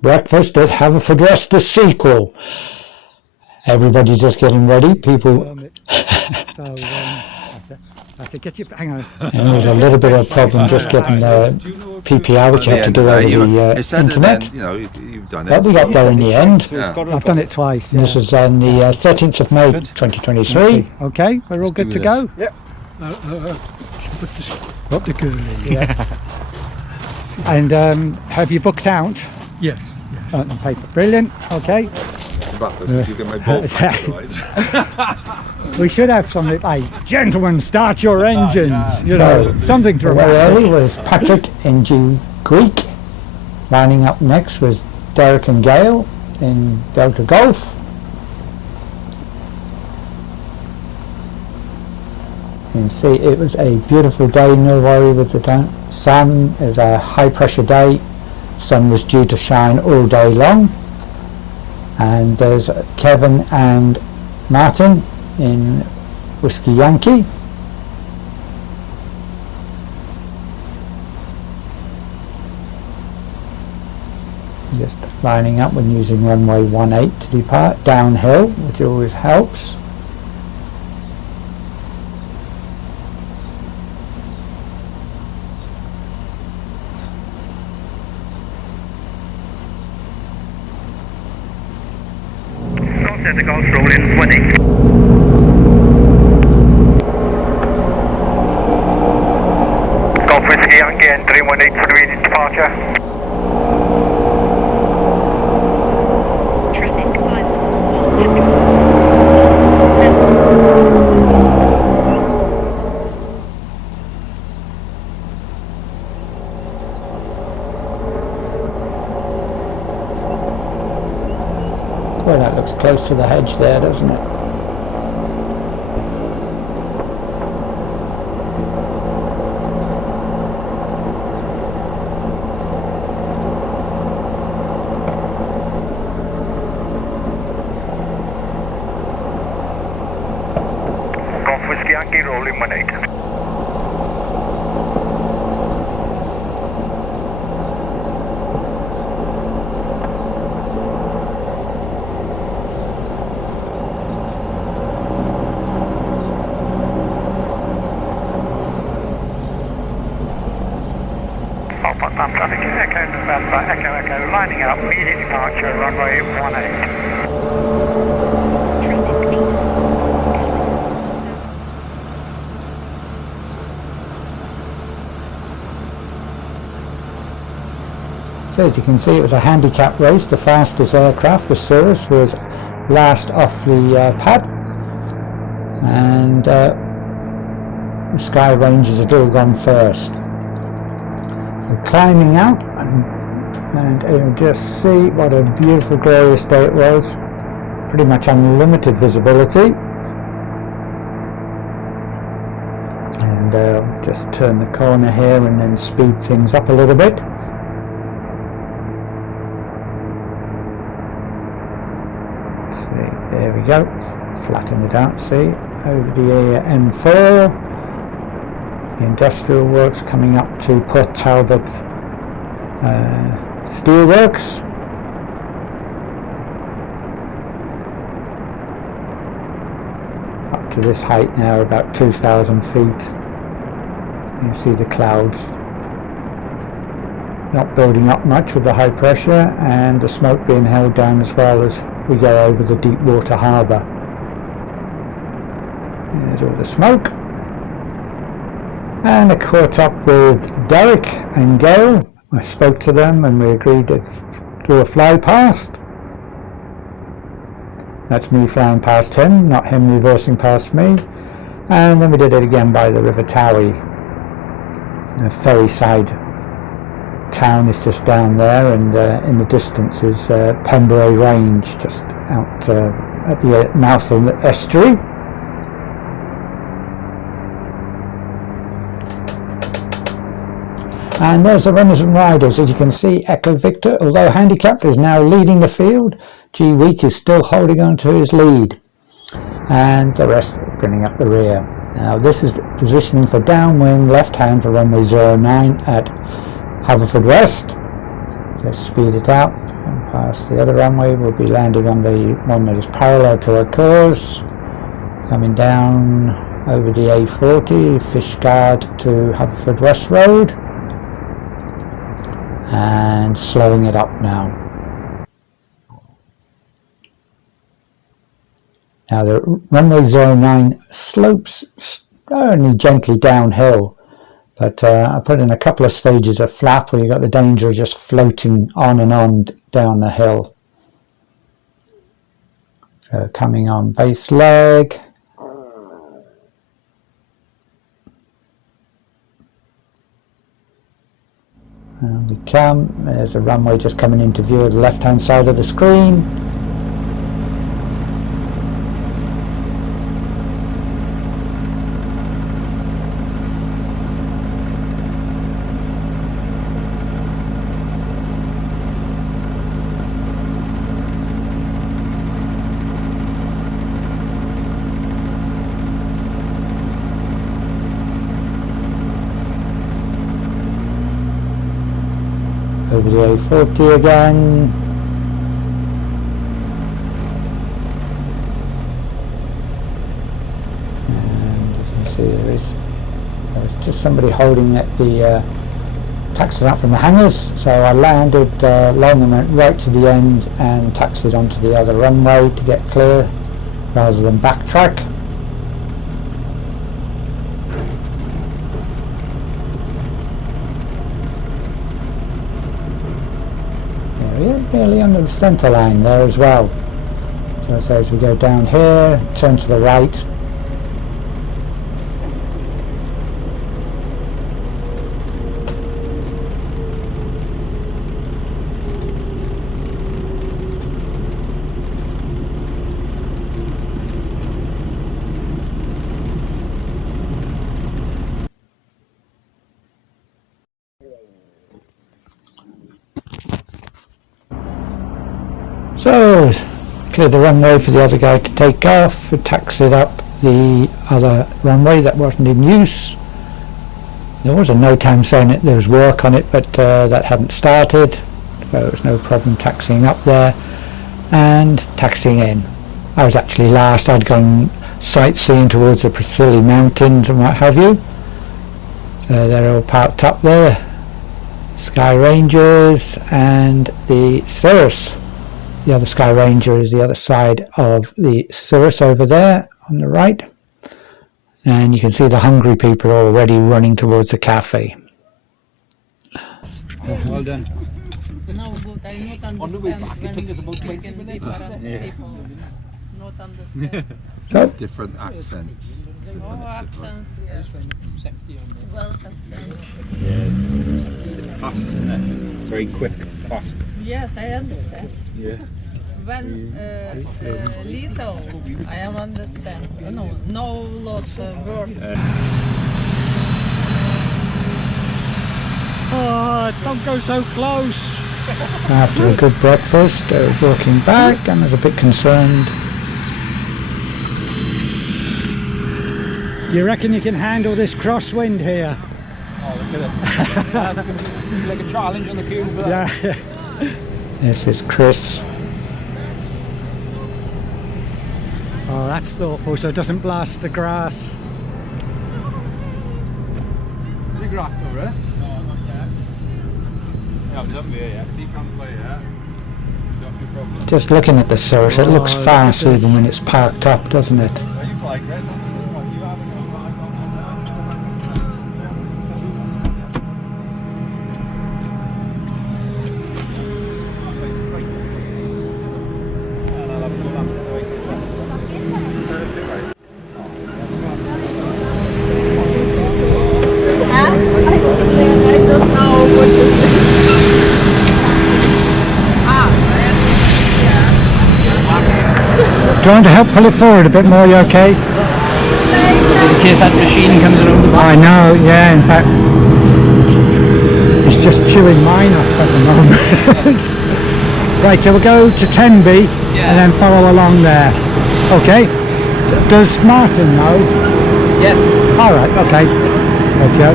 breakfast at HaverfordWest, the sequel. Everybody's just getting ready. People. So, I have to get you. Hang on. And there's a little bit of a problem just getting the PPR, which you have to do over the internet. You've done But we got there in the end. I've done it twice. Yeah. This is on the 13th of May 2023. Okay, we're all good to go. Yep. Up the good. Yeah. And have you booked out? Yes. On paper. Brilliant. Okay. You get my bolt back, right? We should have something like, gentlemen, start your engines. You know, something to Away early was Patrick in G Greek. Lining up next was Derek and Gail in Delta Golf. You can see it was a beautiful day, no worry with the sun. It was a high pressure day. Sun was due to shine all day long. And there's Kevin and Martin in Whiskey Yankee. Just lining up when using runway 18 to depart downhill, which always helps. Set the Golf roll in 20. Golf Whiskey Yankee and 318 for the immediate departure. Well, that looks close to the hedge there, doesn't it? Golf Whiskey Yankee rolling 18. I'm trying to get Echo November, Echo, lining up, immediate departure, runway 18. So as you can see, it was a handicap race. The fastest aircraft, the Sirius, was last off the pad, and the Skyrangers had all gone first. So climbing out, and you'll just see what a beautiful, glorious day it was. Pretty much unlimited visibility. And just turn the corner here and then speed things up a little bit. See, there we go. Flatten it out. See, over the M4. The industrial works coming up to Port Talbot Steelworks. Up to this height now, about 2,000 feet. You see the clouds not building up much with the high pressure, and the smoke being held down as well as we go over the deep water harbour. There's all the smoke. And I caught up with Derek and Gail. I spoke to them and we agreed to do a fly past. That's me flying past him, not him reversing past me. And then we did it again by the River Towie. The ferry side town is just down there, and in the distance is Pembry Range, just out at the mouth of the estuary. And there's the runners and riders. As you can see, Echo Victor, although handicapped, is now leading the field. G Week is still holding on to his lead, and the rest bringing up the rear. Now this is positioning for downwind left hand for runway 09 at HaverfordWest. Just speed it up and past the other runway. We'll be landing on the one that is parallel to our course, coming down over the A40, Fishguard to HaverfordWest Road, and slowing it up now. Now the runway 09 slopes only gently downhill, but I put in a couple of stages of flap where you got the danger of just floating on and on down the hill. So coming on base leg. And we come, there's a runway just coming into view at the left hand side of the screen. Over the A40 again. And as you can see, there's just somebody holding at the taxiing up from the hangars. So I landed long and went right to the end and taxied onto the other runway to get clear rather than backtrack. Nearly on the centre line there as well. So as we go down here, turn to the right. So, cleared the runway for the other guy to take off. We taxied up the other runway that wasn't in use. There was a note saying that there was work on it, but that hadn't started, so there was no problem taxiing up there and taxiing in. I was actually last. I'd gone sightseeing towards the Priscilla Mountains and what have you. So they're all parked up there. Skyrangers and the Sirius. The other Skyranger is the other side of the Sirius over there on the right, and you can see the hungry people are already running towards the cafe. Well done. No, but I not understand. On the way back, I think it's about 20 different minutes. people not understand. So, Different accents. Oh, accents, yes. Well, accents. Fast, isn't it? Very quick, fast. Yes, I understand. Yeah. When little, I am understand. No lots of words. Oh, don't go so close. after a good breakfast, walking back, and I was a bit concerned. Do you reckon you can handle this crosswind here? Oh, look at it. That's going to be like a challenge on the cube. Yeah. This is Chris. Oh, that's thoughtful, so it doesn't blast the grass. The grass over it? No, not yet. Yeah, we haven't been yet. He can't play yet. Don't be a problem. Just looking at the Sirius, it looks Oh, look fast at this. even when it's parked up, doesn't it? Are you flying, Chris? You haven't gone flying on I don't know what to do. Do you want to help pull it forward a bit more, you okay? In case that machine comes around the back. I know, yeah, in fact, it's just chewing mine up at the moment. Right, so we'll go to Pembry and then follow along there. Okay. Does Martin know? Yes. Alright, okay. Okay.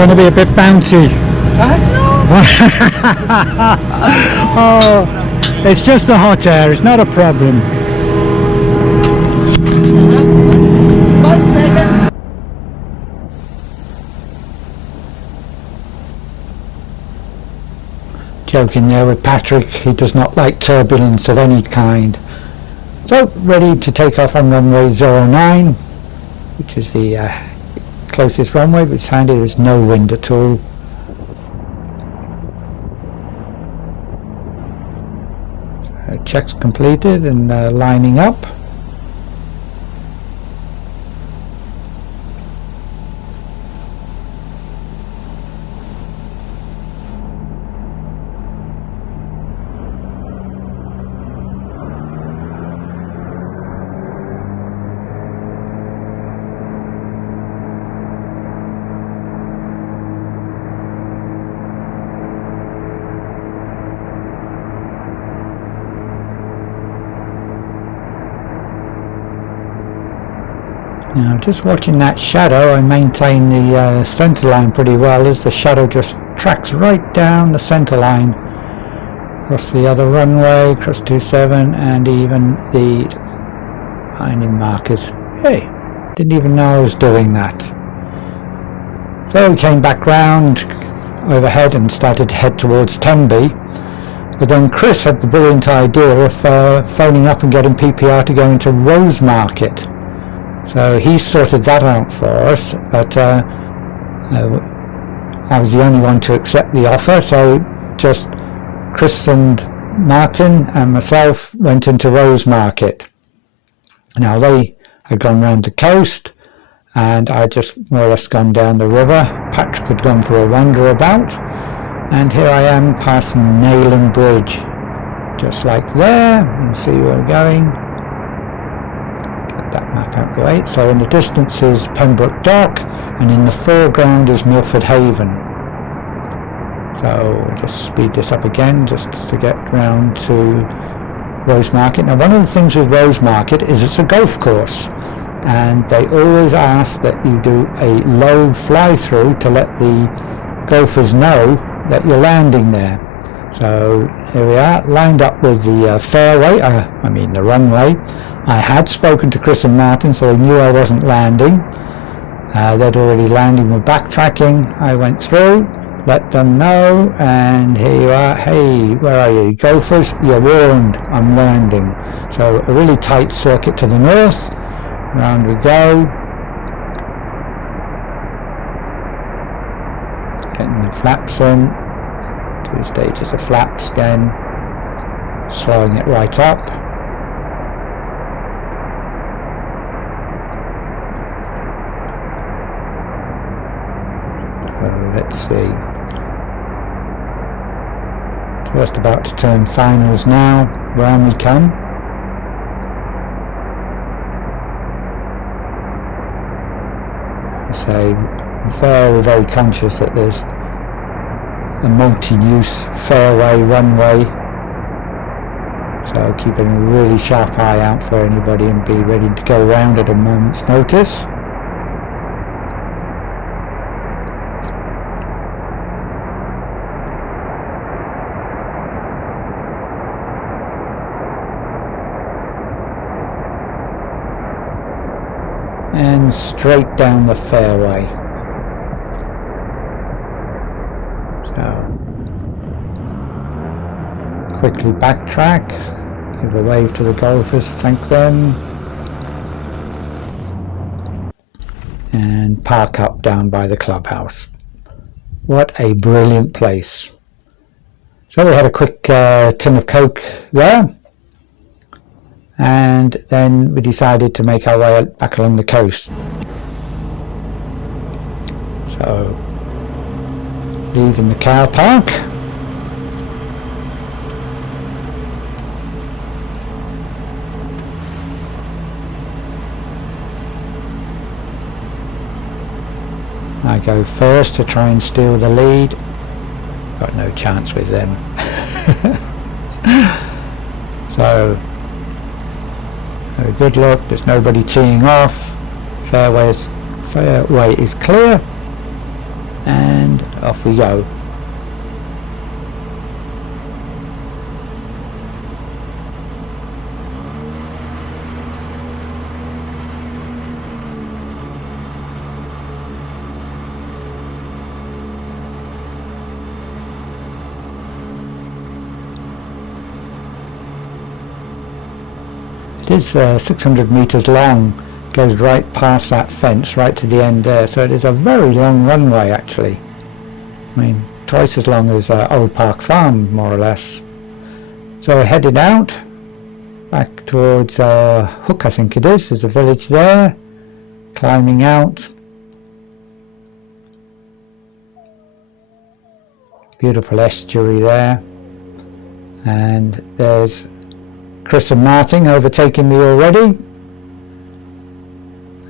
going to be a bit bouncy. Oh, it's just the hot air, it's not a problem. 1 second. Joking there with Patrick, he does not like turbulence of any kind. So, ready to take off on runway 09, which is the closest runway, but it's handy, there's no wind at all. So, checks completed and lining up. Now, just watching that shadow, I maintain the centre line pretty well, as the shadow just tracks right down the centre line across the other runway, across 27, and even the lining markers. Hey, didn't even know I was doing that. So we came back round overhead and started to head towards Pembry, but then Chris had the brilliant idea of phoning up and getting PPR to go into Rosemarket. So he sorted that out for us, but I was the only one to accept the offer, so just Chris and Martin and myself went into Rosemarket. Now they had gone round the coast, and I had just more or less gone down the river. Patrick had gone for a wander about, and here I am passing Nayland Bridge, just like there. You can see where we're going. That map out the way. So in the distance is Pembroke Dock, and in the foreground is Milford Haven. So we'll just speed this up again just to get round to Rosemarket. Now, one of the things with Rosemarket is it's a golf course, and they always ask that you do a low fly through to let the golfers know that you're landing there. So here we are, lined up with the fairway, the runway. I had spoken to Chris and Martin, so they knew I wasn't landing. They'd already landed with backtracking. I went through, let them know, and here you are. Hey, where are you? Golfers, you're warned, I'm landing. So a really tight circuit to the north. Round we go. Getting the flaps in. 2 stages of flaps again. Slowing it right up. Let's see. Just about to turn finals now. Round we come. I say very, very conscious that there's a multi-use fairway runway, so keeping a really sharp eye out for anybody and be ready to go round at a moment's notice. And straight down the fairway. So quickly backtrack, give a wave to the golfers, thank them, and park up down by the clubhouse. What a brilliant place. So we had a quick tin of Coke there, and then we decided to make our way back along the coast. So leaving the car park, I go first to try and steal the lead. Got no chance with them. So have a good look, there's nobody teeing off, fairway is clear, and off we go. It is 600 meters long, goes right past that fence right to the end there, so it is a very long runway actually. I mean, twice as long as Old Park Farm, more or less. So we're headed out back towards Hook, I think it is. There's a village there, climbing out. Beautiful estuary there, and there's Chris and Martin overtaking me already.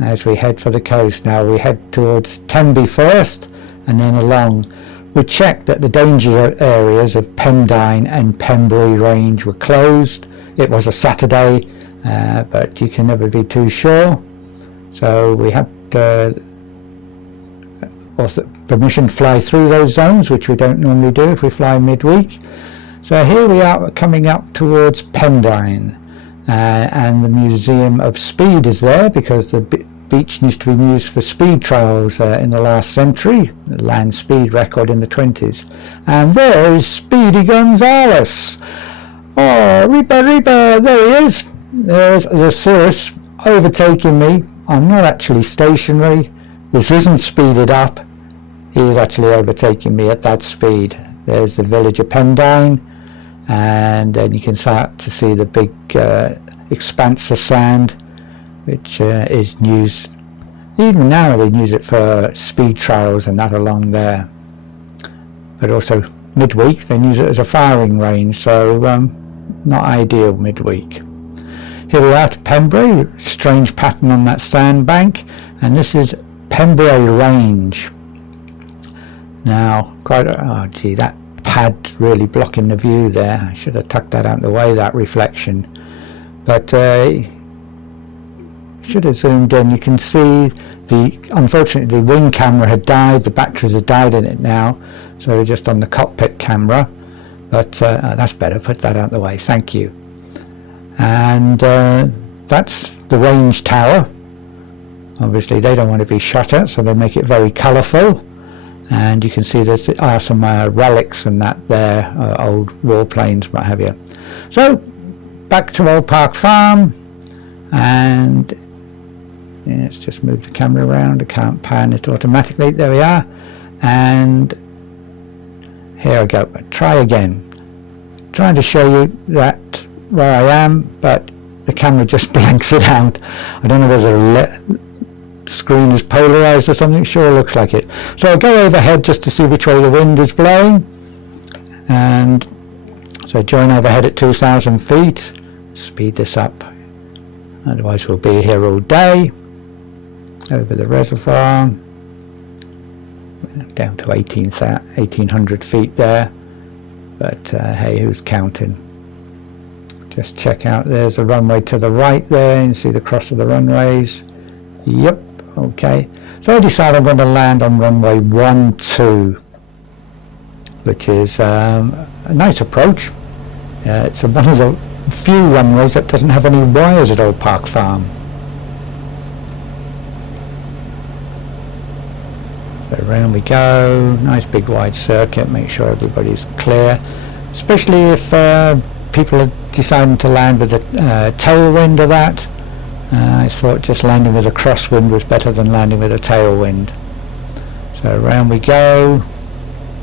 As we head for the coast now, we head towards Pembry first and then along. We checked that the danger areas of Pendine and Pembry range were closed. It was a Saturday, but you can never be too sure. So we had permission to fly through those zones, which we don't normally do if we fly midweek. So here we are coming up towards Pendine, and the Museum of Speed is there because the beach used to be used for speed trials in the last century, the land speed record in the 20s. And there is Speedy Gonzales. Oh, Reba, there he is. There's the Sirius overtaking me. I'm not actually stationary. This isn't speeded up. He is actually overtaking me at that speed. There's the village of Pendine, and then you can start to see the big expanse of sand, which is used, even now they use it for speed trials and that along there, but also midweek they use it as a firing range, so not ideal midweek. Here we are to Pembry, strange pattern on that sandbank, and this is Pembry range. Now oh gee, that pad's really blocking the view there. I should have tucked that out of the way, that reflection, but should have zoomed in. You can see unfortunately the wing camera had died, the batteries had died in it now, so we're just on the cockpit camera, but that's better, put that out of the way, thank you. And that's the range tower. Obviously they don't want to be shot at, so they make it very colourful, and you can see there are some relics and that there, old warplanes, what have you. So back to Old Park Farm, and let's just move the camera around. I can't pan it automatically. There we are, and here I go. Try again. Trying to show you that where I am, but the camera just blanks it out. I don't know whether the screen is polarized or something. Sure looks like it. So I'll go overhead just to see which way the wind is blowing, and so join overhead at 2,000 feet. Speed this up, otherwise we'll be here all day. Over the reservoir, down to 1,800 feet there, but hey, who's counting? Just check out, there's a runway to the right there, and see the cross of the runways. Yep, okay. So I decided I'm going to land on runway 12, which is a nice approach. It's one of the few runways that doesn't have any wires at Old Park Farm. So around we go, nice big wide circuit, make sure everybody's clear, especially if people are deciding to land with a tailwind or that. I thought just landing with a crosswind was better than landing with a tailwind. So around we go,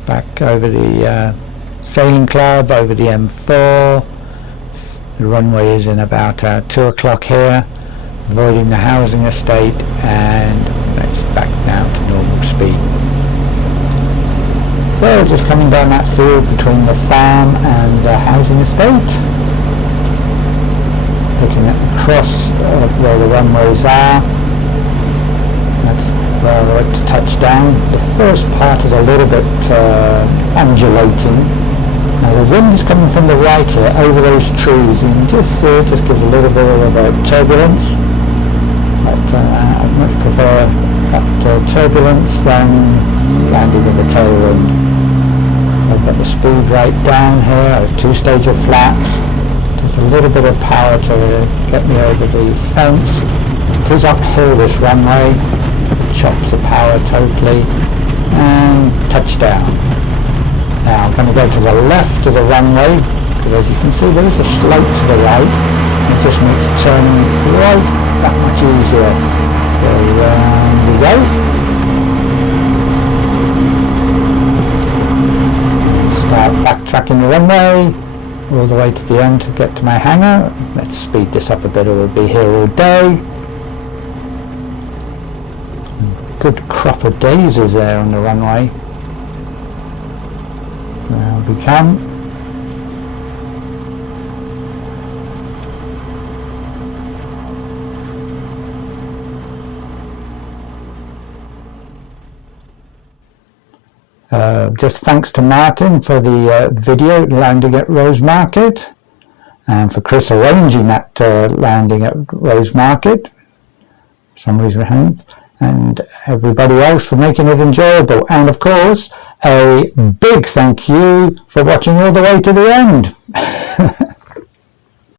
back over the sailing club, over the M4. The runway is in about 2 o'clock here, avoiding the housing estate, and let's back now to normal speed. So just coming down that field between the farm and the housing estate, looking at the cross of where the runways are. That's where I like to touch down. The first part is a little bit undulating. Now the wind is coming from the right here over those trees, and you just see it just gives a little bit of turbulence. But I'd much prefer that turbulence than landed in the tailwind. I've got the speed right down here. I have 2-stage of flaps. There's a little bit of power to get me over the fence. It is uphill this runway. Chops the power totally. And touchdown. Now I'm going to go to the left of the runway, because as you can see there is a slope to the right. It just makes turning right that much easier. So we go. Start backtracking the runway all the way to the end to get to my hangar. Let's speed this up a bit or we'll be here all day. Good crop of daisies there on the runway. There we come. Just thanks to Martin for the video landing at Rosemarket, and for Chris arranging that landing at Rosemarket, for some reason, and everybody else for making it enjoyable, and of course a big thank you for watching all the way to the end.